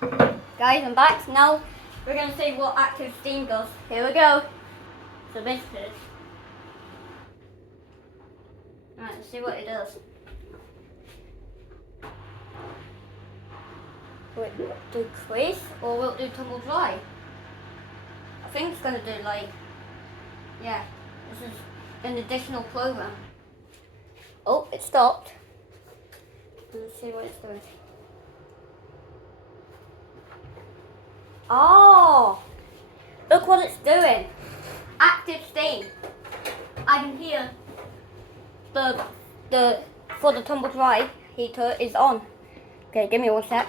Guys, I'm back. Now we're going to see what active steam does. Here we go. So this is. Alright, let's see what it does. Will it do crease or will it do tumble dry? I think it's going to do like, yeah, this is an additional program. Oh, it stopped. Let's see what it's doing. Oh, look what it's doing. Active steam. I can hear the for the tumble dry heater is on. Okay, give me 1 sec.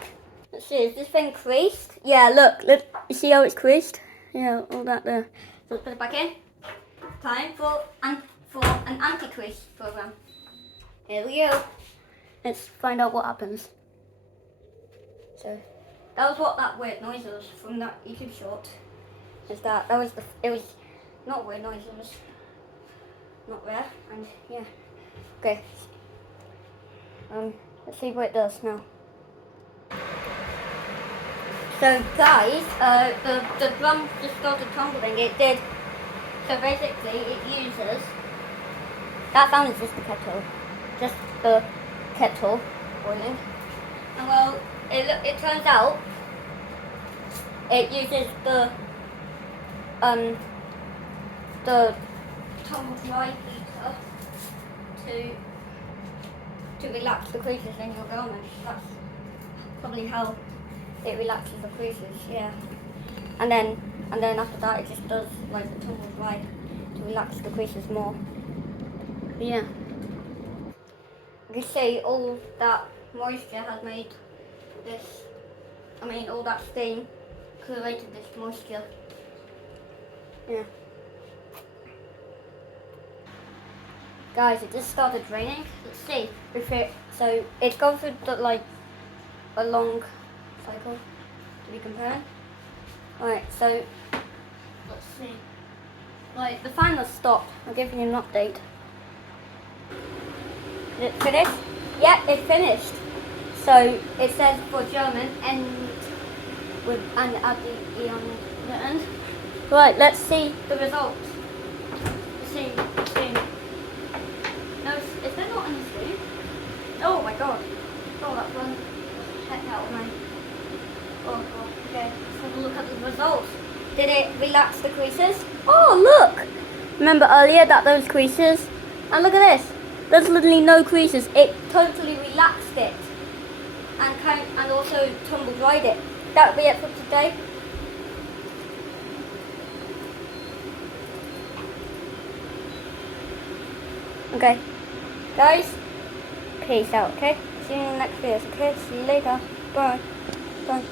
Let's see, is this thing creased? Yeah, look, you see how it's creased? Yeah, all that there. So let's put it back in. Time for an anti-crease program. Here we go. Let's find out what happens. So that was what that weird noise was from that YouTube short. It was not a weird noise, it was not rare, and yeah. Okay. Let's see what it does now. So guys, the drum just started tumbling. It did. So basically, it uses. That sound is just the kettle, boiling. And well, it turns out it uses the tumble dry heater to relax the creases in your garment. That's probably how it relaxes the creases, yeah. And then after that it just does like the tumble dry to relax the creases more. But yeah. You can see all that moisture has made this, all that steam created this moisture. Yeah. Guys, it just started raining. Let's see if so it's gone through a long cycle to be comparing. Alright, so let's see. Like the fan has stopped. I'll give you an update. Is it finished? Yeah, it's finished. So it says for German and add the E on the end. Right, let's see the results. Let's see. No, is there not any steam? Oh my god. Oh, that one heck out of me. Oh god, okay. Let's have a look at the results. Did it relax the creases? Oh look! Remember earlier that those creases? And look at this. There's literally no creases. It totally relaxed it. And also tumble dried it. That'll be it for today. Okay. Guys, peace out, okay? See you in the next video, okay? See you later. Bye. Bye.